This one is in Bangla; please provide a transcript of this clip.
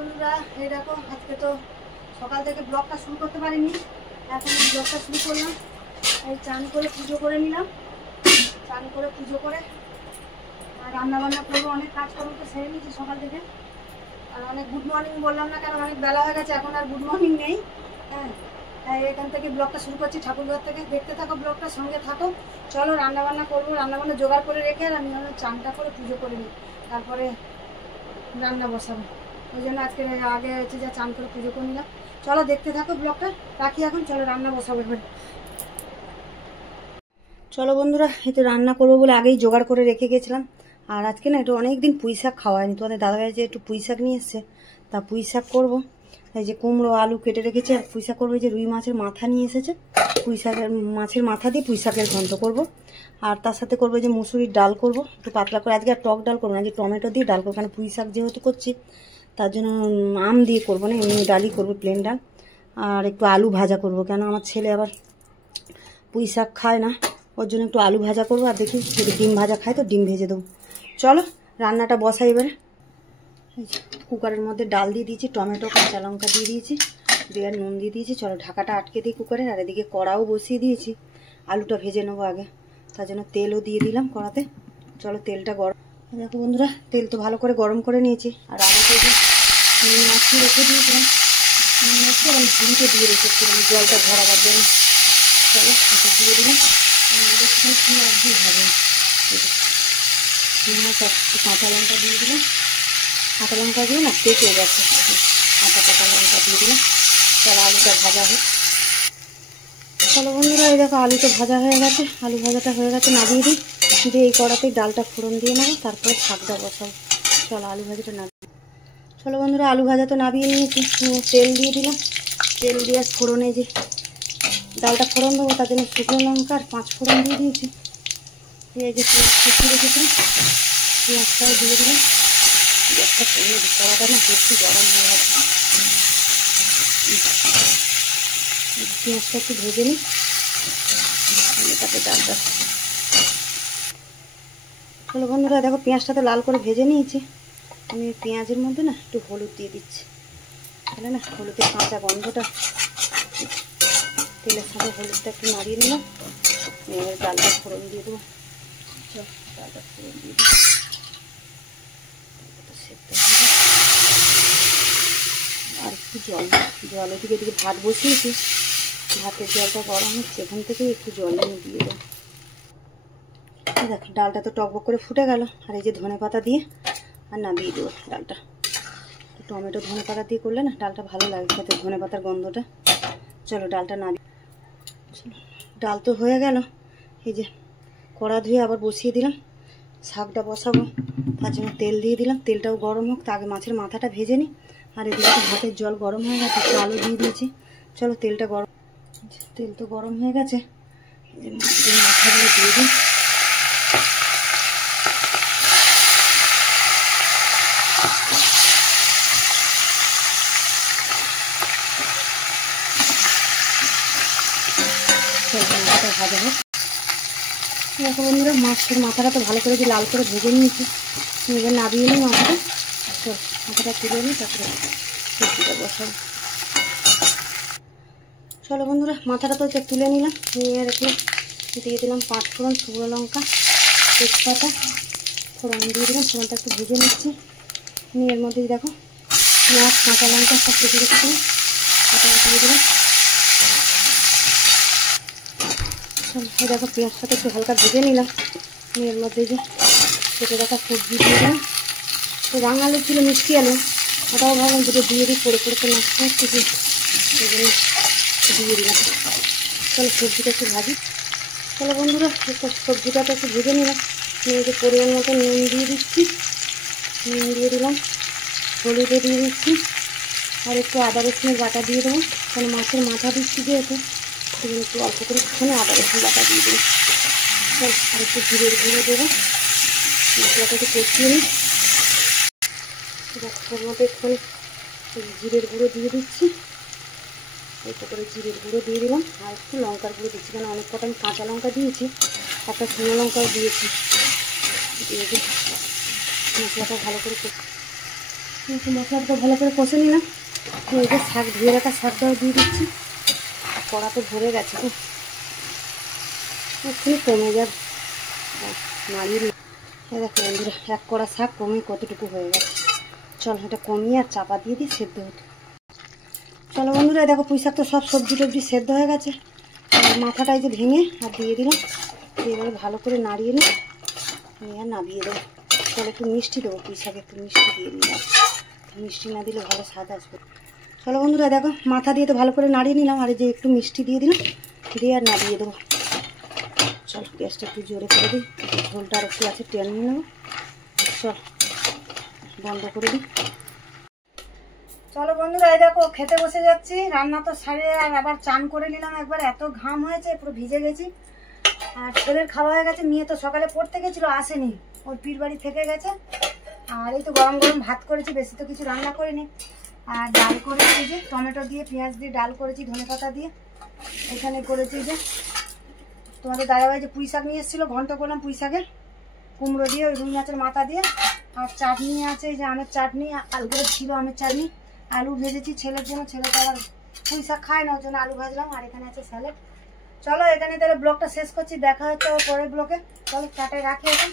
বন্ধুরা, এই দেখো আজকে তো সকাল থেকে ব্লগটা শুরু করতে পারিনি। এখন ব্লগটা শুরু করলাম। এই চান করে পুজো করে নিলাম। চান করে পুজো করে আর রান্না বান্না করবো। অনেক কাজকর্ম তো সেরে নিয়েছি সকাল থেকে। আর অনেক গুড মর্নিং বললাম না, কারণ অনেক বেলা হয়ে গেছে, এখন আর গুড মর্নিং নেই। হ্যাঁ, তাই এখান থেকে ব্লগটা শুরু করছি ঠাকুরঘর থেকে। দেখতে থাকো ব্লগটা, সঙ্গে থাকো। চলো রান্না বান্না করবো। রান্না বান্না জোগাড় করে রেখে আর আমি চানটা করে পুজো করে নিই, তারপরে রান্না বসাবো। ওই জন্য আজকে আগে হচ্ছে যা চান করে পুজো করে নিলাম। চলো দেখতে থাকো ব্লগটা। রাখি এখন, চলো রান্না বসাবো এবার। চলো বন্ধুরা, এই তো রান্না করবো বলে আগেই জোগাড় করে রেখে গেছিলাম। আর আজকে না একটু অনেকদিন পুঁই শাক খাওয়া হয়নি। তোমাদের দাদাভাই যে একটু পুঁই শাক নিয়ে এসছে, তা পুঁই শাক করবো। এই যে কুমড়ো আলু কেটে রেখেছি, আর পুঁই শাক করবো। এই যে রুই মাছের মাথা নিয়ে এসেছে, পুঁই শাকের মাছের মাথা দিয়ে পুঁই শাকের ঘন্ট করবো। আর তার সাথে করবো যে মুসুরির ডাল করবো একটু পাতলা করে। আজকে আর টক ডাল করবো না, যে টমেটো দিয়ে ডাল করবো, কারণ পুঁই শাক যেহেতু করছি তার জন্য আম দিয়ে করবো না, এমনি ডালই করবো, প্লেন ডাল। আর একটু আলু ভাজা করবো, কেন আমার ছেলে আবার পুঁই শাক খায় না, ওর জন্য একটু আলু ভাজা করবো। আর দেখি যদি ডিম ভাজা খায় তো ডিম ভেজে দেবো। চলো রান্নাটা বসাই এবারে। কুকারের মধ্যে ডাল দিয়ে দিয়েছি, টমেটো কাঁচা লঙ্কা দিয়ে দিয়েছি, দিয়ে নুন দিয়ে দিয়েছি। চলো ঢাকাটা আটকে দিই কুকারে। আর এদিকে কড়াও বসিয়ে দিয়েছি, আলুটা ভেজে নেবো আগে, তার জন্য তেলও দিয়ে দিলাম কড়াতে। চলো তেলটা গরম। দেখো বন্ধুরা, তেল তো ভালো করে গরম করে নিয়েছি। আর আলুটা যে নুন মাখিয়ে রেখে দিয়েছিলাম, নুন মাখিয়ে আমি ঝুড়িতে দিয়ে রেখেছিলাম জলটা ভরাবার জন্য। চলো এটা দিয়ে দিলাম। দেখছিলাম পেঁয়াজ দিয়ে ভাবেন, পেঁয়াজ একটু কাঁচা লঙ্কা দিয়ে দিলাম। কাঁচা লঙ্কা দিয়ে না পেকে গেছে, কাঁচা লঙ্কা দিয়ে দিলাম। চলো আলুটা ভাজা হোক। চলো বন্ধুরা, এই দেখো আলুটা ভাজা হয়ে গেছে। আলু ভাজাটা হয়ে গেছে, নামিয়ে দিই। দিয়ে এই কড়াতেই ডালটা ফোড়ন দিয়ে নেবো, তারপরে শাকটা বসাবো। চলো আলু ভাজাটা নামিয়ে। চলো বন্ধুরা, আলু ভাজা তো নামিয়ে নিয়েছি। তেল দিয়ে দিলাম। তেল দিয়ে ফোড়নে যে ডালটা ফোড়ন দেবো, তার জন্য শুকনো লঙ্কা আর 5 ফোড়ন দিয়ে দিয়েছি। দিয়ে যে পেঁয়াজ কুচি রেখেছিলাম, পেঁয়াজটাও দিয়ে দিলাম। গ্যাসটা কমিয়ে দিই, কড়াটা না বেশি গরম হয়ে গেছে। পেঁয়াজটা একটু ভেজে নিই, তাতে ডালটা। চলো বন্ধুরা, দেখো পেঁয়াজটা তো লাল করে ভেজে নিয়েছি। আমি পেঁয়াজের মধ্যে না একটু হলুদ দিয়ে দিচ্ছি, তাহলে না হলুদের কাঁচা গন্ধটা, তেলের সাথে হলুদটা একটু নাড়িয়ে নিলাম। এবার ডালটা ফোড়ন দিয়ে দেবো। ডালটা ফোড়ন দিয়ে দিই। আর একটু জল এদিকে ভাত বসিয়েছি, ভাতের জলটা গরম হচ্ছে, এখান থেকে একটু জল নিয়ে দিয়ে দেবো। দেখো ডালটা তো টকবক করে ফুটে গেল। আর এই যে ধনে পাতা দিয়ে আর নামিয়ে দেবো ডালটা। টমেটো ধনে পাতা দিয়ে করলে না ডালটা ভালো লাগে খেতে, ধনে পাতার গন্ধটা। চলো ডালটা নামিয়ে। চলো ডাল তো হয়ে গেল। এই যে কড়া ধুয়ে আবার বসিয়ে দিলাম, শাকটা বসাবো, তার জন্য তেল দিয়ে দিলাম। তেলটাও গরম হোক, তা আগে মাছের মাথাটা ভেজে নিই। আর এদিকে তো ভাতের জল গরম হয়ে গেছে, একটু আলু দিয়ে দিয়েছি। চলো তেলটা গরম, তেল তো গরম হয়ে গেছে, মাছের মাথাগুলো দিয়ে দিই। মাথাটা ভাজা হোক। দেখো বন্ধুরা, মাছের মাথাটা তো ভালো করে যে লাল করে ভেজে নিয়েছি। এবার নামিয়ে নিই মাথাটা। মাথাটা তুলে নিই, তারপরে সবজিটা বসাবো। চলো বন্ধুরা, মাথাটা তো তুলে নিলাম, নিয়ে রেখে দিয়ে দিলাম 5 ফোড়ন, শুকনো লঙ্কা, তেজপাতা, ফোড়ন দিয়ে দিলাম। ফোড়নটা একটু ভেজে নিচ্ছি। নিয়ে এর মধ্যেই দেখো পেঁয়াজ কাঁচা লঙ্কা সব কেটে রেখেছিলাম, ওটা দিয়ে দিলাম। দেখো পেঁয়াজটাকে একটু হালকা ভেজে নিলাম। নিয়ে এর মধ্যে যে কেটে রাখা সবজি দিয়ে দিলাম। তো রাঙা আলু ছিল, মিষ্টি আলু, ওটাও ভাবলাম দুটো দিয়ে দিই, পরে পরে তো নষ্ট হচ্ছে, সেই জন্য দিয়ে দিলাম। চলো সবজিটা একটু ভাজি। চলো বন্ধুরা, একটু সবজিটা তো একটু ভেজে নিলাম। নিয়ে যে পরিমাণ মতো নুন দিয়ে দিচ্ছি, নুন দিয়ে দিলাম, হলুদে দিয়ে দিচ্ছি, আর একটু আদা রসুনের বাটা দিয়ে দেবো, কারণ মাছের মাথা দিচ্ছি যেহেতু, সেজন্য একটু অল্প করে একটুখানি আদা রসুন বাটা দিয়ে দেবো। আর একটু জিরের গুঁড়ো দেবো, মশলাটা একটু কষিয়ে নিই। তার মধ্যে একটুখানি জিরের গুঁড়ো দিয়ে দিচ্ছি, অল্প করে জিরের গুঁড়ো দিয়ে দিলাম। আর একটু লঙ্কার গুঁড়ো দিচ্ছি, কারণ অনেক কটা আমি কাঁচা লঙ্কা দিয়েছি, একটা শুকনো লঙ্কাও দিয়েছি। দিয়ে দিই, মশলাটা ভালো করে মশলাটা ভালো করে কষে নিলাম। এই যে শাক ধুয়ে রাখা শাকটাও দিয়ে দিচ্ছি। কড়া তো ভরে গেছে, একটু কমে যাবে, নাড়িয়ে দেখো বন্ধুরা এক কড়া শাক কমে কতটুকু হয়ে গেছে। চল এটা কমিয়ে আর চাপা দিয়ে দিই সেদ্ধ হতে। চলো বন্ধুরা দেখো পুঁই শাক তো সব সবজি টবজি সেদ্ধ হয়ে গেছে। মাথাটাই যে ভেঙে আর দিয়ে দিলাম, এবারে ভালো করে নাড়িয়ে নিই, নিয়ে আর নামিয়ে দেবো। চলো একটু মিষ্টি দেবো, পুঁই শাকে একটু মিষ্টি দিয়ে নিলাম, মিষ্টি না দিলে ভালো স্বাদ আসবে। চলো বন্ধুরা দেখো মাথা দিয়ে তো ভালো করে নাড়িয়ে নিলাম, আর এই যে একটু মিষ্টি দিয়ে দিলাম, দিয়ে আর নাড়িয়ে দেবো। চল গ্যাসটা একটু জোরে করে দিই, ঝোলটা আর একটু আছে টেনে নিয়ে নেবো। চল বন্ধ করে দিই। চলো বন্ধুরা এই দেখো খেতে বসে যাচ্ছি। রান্না তো সারে আর আবার চান করে নিলাম একবার, এত ঘাম হয়েছে পুরো ভিজে গেছি। আর ছেলের খাওয়া হয়ে গেছে, মেয়ে তো সকালে পড়তে গেছিলো আসেনি, ওর পীর বাড়ি থেকে গেছে। আর এই তো গরম গরম ভাত করেছি, বেশি তো কিছু রান্না করিনি। আর ডাল করেছি যে টমেটো দিয়ে পেঁয়াজ দিয়ে ডাল করেছি, ধনেপাতা দিয়ে। এখানে করেছি যে তোমাদের দাদাভাই যে পুঁই শাক নিয়ে এসেছিলো, ঘন্ট করলাম পুঁই শাকের, কুমড়ো দিয়ে ওই রুই মাছের মাথা দিয়ে। আর চাটনি আছে, এই যে আমের চাটনি, আলুগুলো ছিল আমের চাটনি, আলু ভেজেছি ছেলের জন্য, ছেলে তো আবার পুঁই শাক খায় না, ওর জন্য আলু ভাজলাম। আর এখানে আছে স্যালাড। চলো এখানে তাহলে ব্লগটা শেষ করছি, দেখা হচ্ছে পরের ব্লগে। চলো টাটায় রাখি এখন।